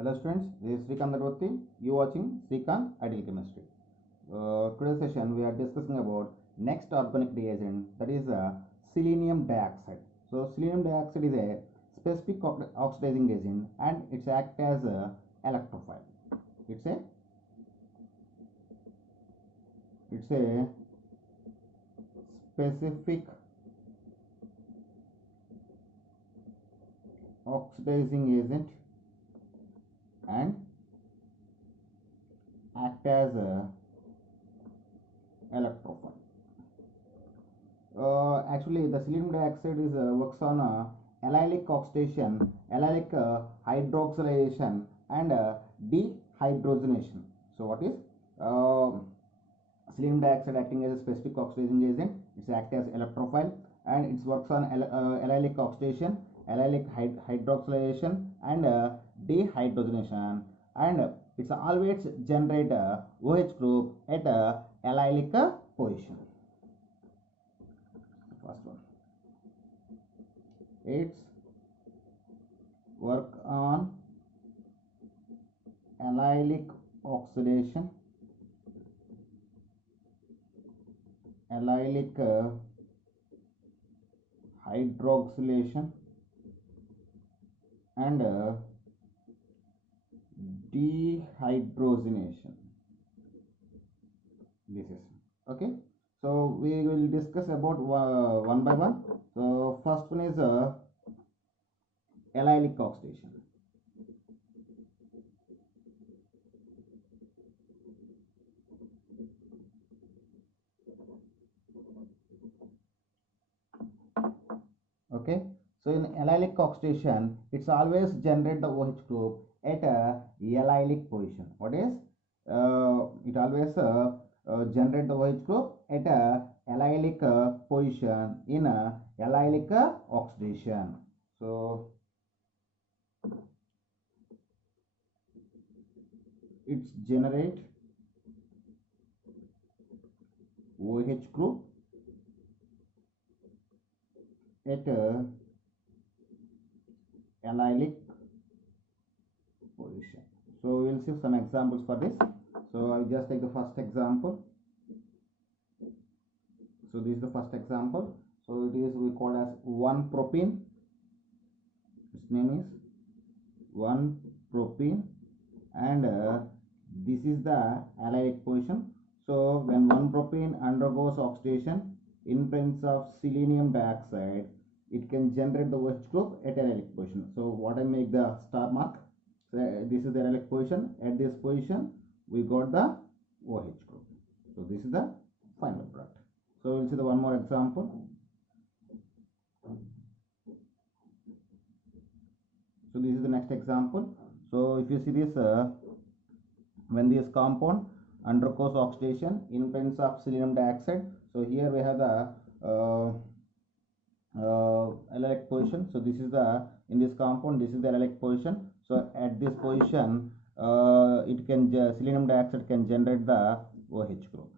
Hello students, this is Srikanth Darwati. You watching Srikanth Ideal Chemistry. Today's session we are discussing about next organic reagent, that is selenium dioxide. So selenium dioxide is a specific oxidizing agent and it acts as a electrophile. It's a specific oxidizing agent and act as a electrophile. Actually, the selenium dioxide is works on allylic oxidation, allylic hydroxylation, and dehydrogenation. So, what is selenium dioxide acting as a specific oxidizing agent? It acts as electrophile, and it works on allylic oxidation, allylic hydroxylation, and dehydrogenation, and it's always generate OH group at allylic position. First one, its work on allylic oxidation, allylic hydroxylation, and dehydrogenation. This is okay. So we will discuss about one by one. So first one is allylic oxidation. Okay. So in allylic oxidation, it's always generate the OH group at a allylic position. What is? It always generate the OH group at a allylic position in a allylic oxidation. So it's generate OH group at a allylic position. So we'll see some examples for this. So I'll just take the first example. So this is the first example. So it is we call as 1-propene. Its name is 1-propene, and this is the allylic position. So when 1-propene undergoes oxidation in presence of selenium dioxide, it can generate the OH group at allylic position. So what I make the star mark. So this is the allylic position. At this position, we got the OH group. So this is the final product. So we'll see the one more example. So this is the next example. So if you see this, when this compound undergoes oxidation in presence of selenium dioxide, so here we have the allylic position. So this is the, in this compound, this is the allylic position. So at this position, it can selenium dioxide can generate the OH group.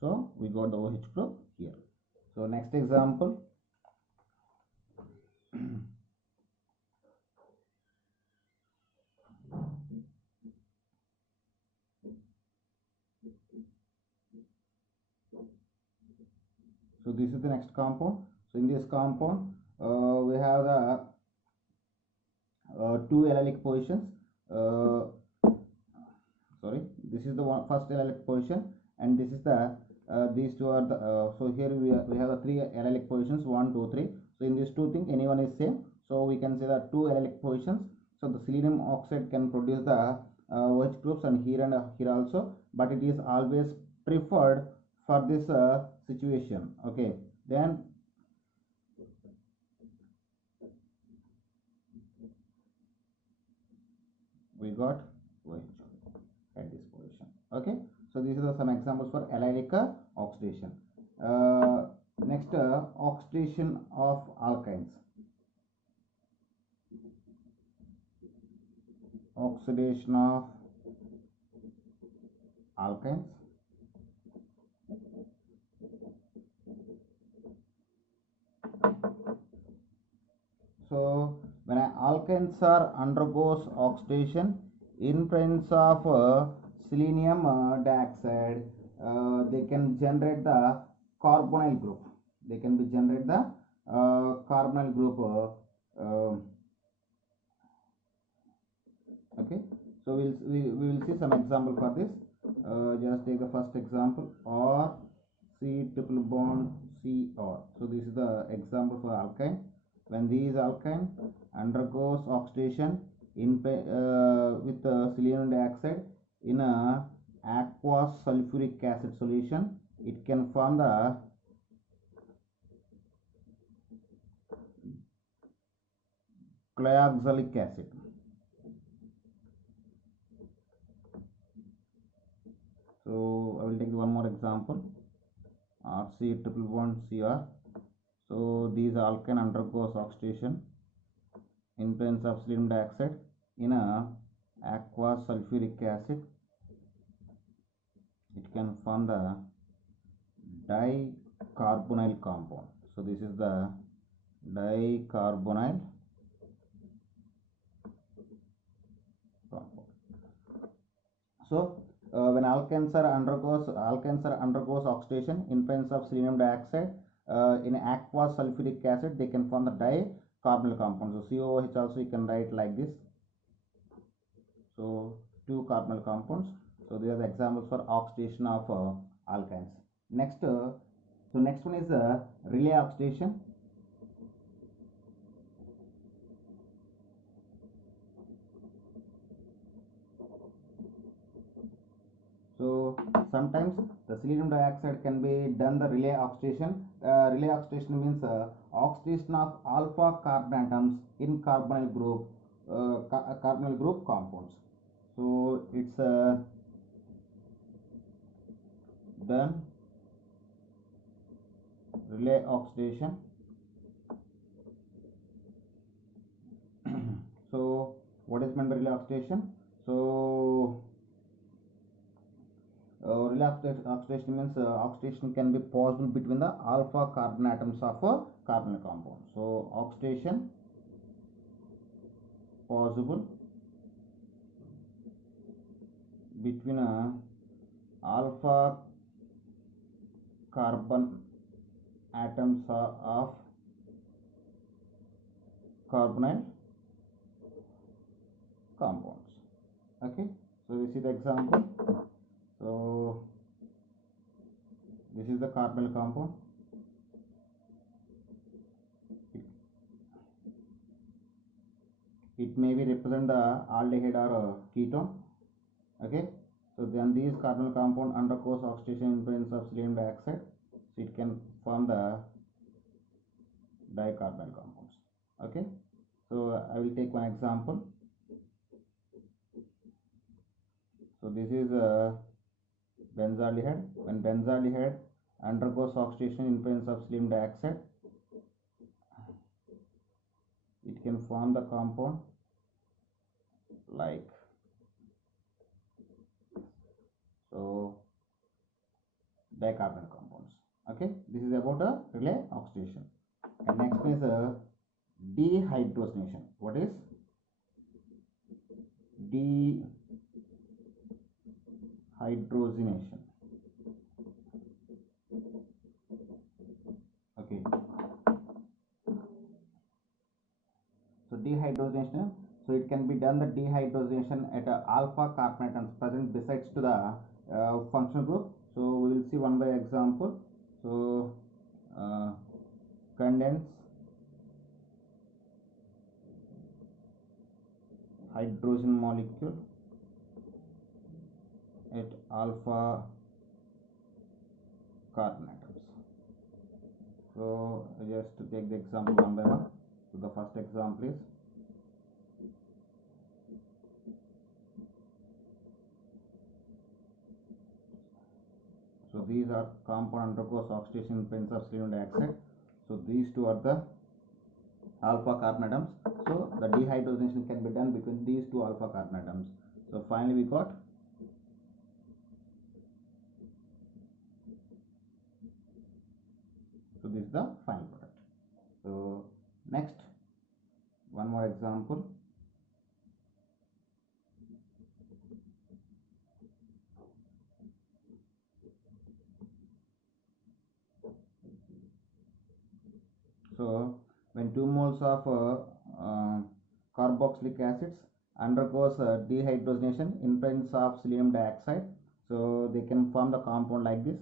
So we got the OH group here. So next example. So this is the next compound. So in this compound, we have the two allylic positions. Sorry, this is the first allylic position, and this is the these two are the so here we have the three allylic positions, 1, 2, 3. So in these two things, anyone is same. So we can say that two allylic positions. So the selenium oxide can produce the OH groups, and here also, but it is always preferred for this situation. Okay, then we got OH at this position. Okay, so these are some examples for allylic oxidation. Next, oxidation of alkynes. Oxidation of alkynes. So when I alkanes are undergoes oxidation in presence of selenium dioxide, they can generate the carbonyl group. They can be generate the carbonyl group. Okay, so we will see some example for this. Just take the first example, or C triple bond Cr. So this is the example for alkyne. When these alkyne undergoes oxidation in with selenium dioxide in a aqueous sulfuric acid solution, it can form the glyoxylic acid. So I will take one more example, RC triple bond Cr. So these alkane undergoes oxidation in presence of selenium dioxide in a aqueous sulfuric acid. It can form the dicarbonyl compound. So this is the dicarbonyl compound. So when alkanes are undergoes oxidation in presence of selenium dioxide in aqueous sulfuric acid, they can form the dicarbonyl compound. So COOH also you can write like this. So two carbonyl compounds. So these are the examples for oxidation of alkynes. Next, so next one is relay oxidation. So sometimes the selenium dioxide can be done the relay oxidation. Relay oxidation means oxidation of alpha carbon atoms in carbonyl group compounds. So it's done relay oxidation. So what is meant by relay oxidation? So relay oxidation means oxidation can be possible between the alpha carbon atoms of a carbonyl compound. So oxidation possible between a alpha carbon atoms of carbonyl compounds. Okay, so we see the example. So this is the carbonyl compound. It may be represent the aldehyde or ketone. Okay, so then these carbonyl compound undergoes oxidation in presence of selenium dioxide, so it can form the dicarbonyl compounds. Okay, so I will take one example. So this is benzaldehyde. When benzaldehyde undergoes oxidation in presence of selenium dioxide, it can form the compound like so, dicarbonyl compounds. Okay, this is about a relay oxidation. And next is dehydrogenation. What is dehydrogenation? Okay, so dehydrogenation, so it can be done the dehydrogenation at alpha carbon atoms present besides to the functional group. So we will see one by example. So condense hydrogen molecule at alpha carbon atoms. So just to take the example one by one. So the first example is so these are compound undergoes oxidation in presence of selenium dioxide. So these two are the alpha carbon atoms. So the dehydrogenation can be done between these two alpha carbon atoms. So finally we got so this is the final product. So next one more example. So when 2 moles of carboxylic acids undergoes dehydrogenation in presence of selenium dioxide, so they can form the compound like this.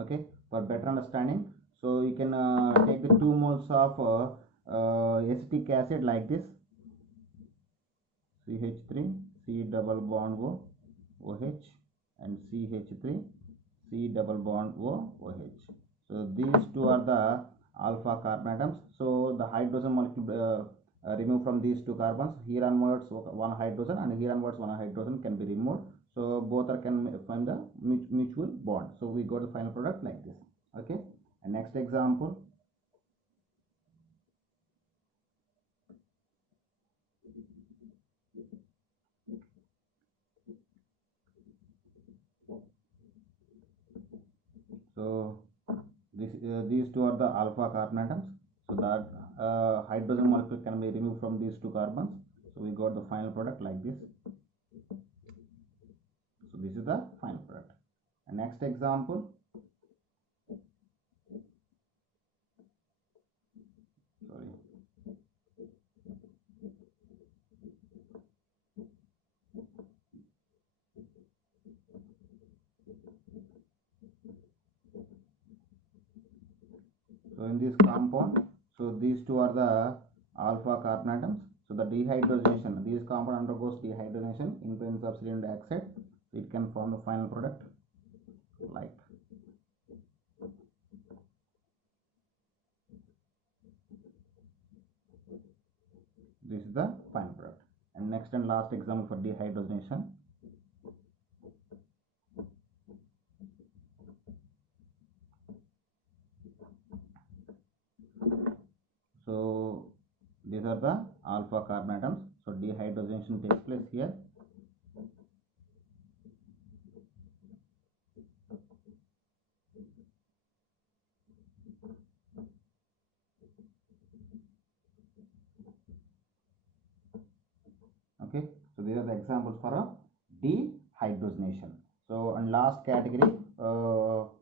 Okay, for better understanding, so you can take the 2 moles of acetic acid like this, CH3, C double bond O, OH, and CH3, C double bond O, OH. So these two are the alpha carbon atoms. So the hydrogen molecule removed from these two carbons. Here onwards one hydrogen, and here onwards one hydrogen can be removed. So both are can find the mutual bond. So we got the final product like this. Okay. And next example. So these two are the alpha carbon atoms. So that hydrogen molecule can be removed from these two carbons. So we got the final product like this. So this is the final product. And next example. Sorry. So in this compound, so these two are the alpha carbon atoms. So the dehydrogenation, this compound undergoes dehydrogenation in presence of selenium dioxide. It can form the final product like. This is the final product. And next and last example for dehydrogenation. So these are the alpha carbon atoms. So dehydrogenation takes place here. Okay, so these are the examples for a dehydrogenation. So and last category, so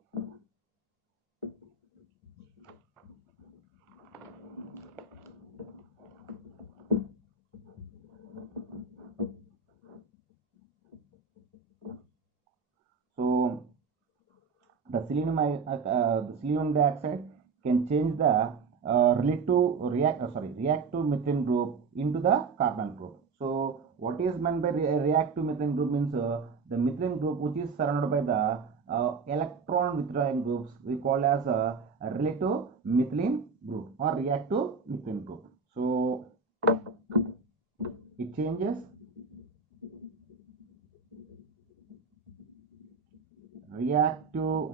the selenium dioxide can change the reactive methane group into the carbonyl group. So what is meant by reactive methane group means the methane group which is surrounded by the electron withdrawing groups we call as a relative methylene group or reactive methane group. So it changes reactive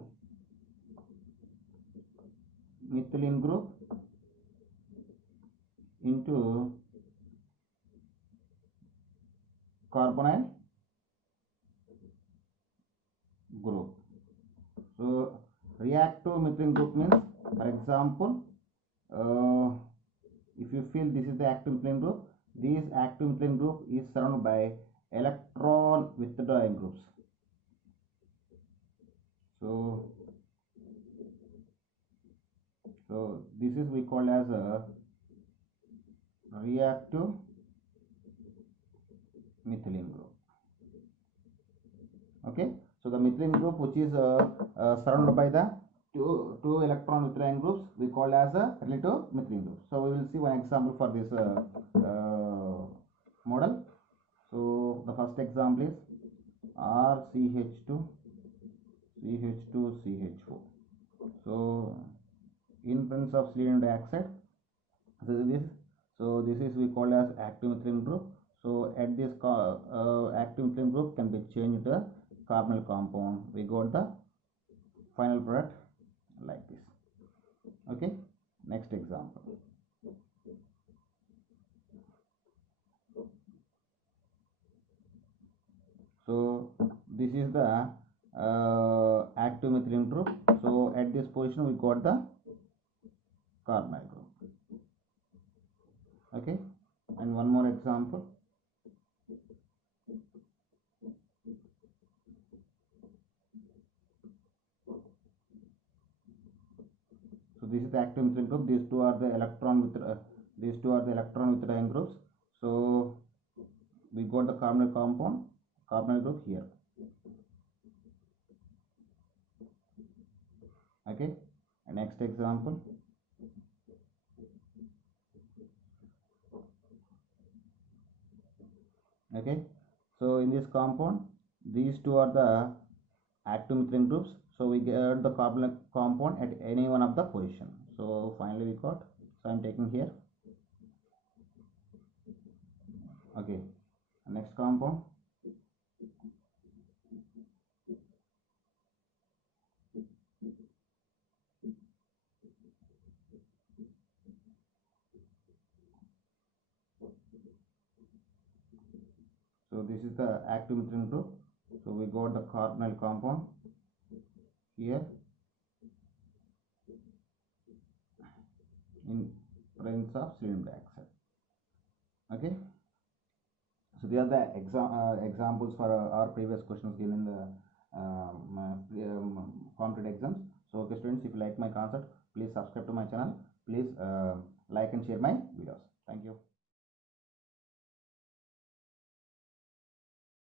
methylene group into carbonyl group. So reactive methylene group means, for example, if you feel this is the active methylene group, this active methylene group is surrounded by electron withdrawing groups. So this is we call as a reactive methylene group. Okay, so the methylene group which is surrounded by the two electron withdrawing groups we call as a relative methylene group. So we will see one example for this model. So the first example is RCH2 CH2 CH4. So in presence of selenium dioxide, so this is we call as active methylene group. So at this active methylene group can be changed to carbonyl compound. We got the final product like this. Okay, next example. So this is the active methylene group. So at this position we got the carbonyl group. Okay, and one more example. So this is the active methylene group. These two are the electron withdrawing groups. So we got the carbonyl compound, carbonyl group here. Okay, and next example. Okay, so in this compound, these two are the active methylene groups. So we get the carbonyl compound at any one of the position. So finally we got. So I'm taking here. Okay, next compound. So this is the active methylene group. So we got the carbonyl compound here in presence of selenium dioxide. Okay, so these are the examples for our previous questions given in the competitive exams. So okay students, if you like my concept, please subscribe to my channel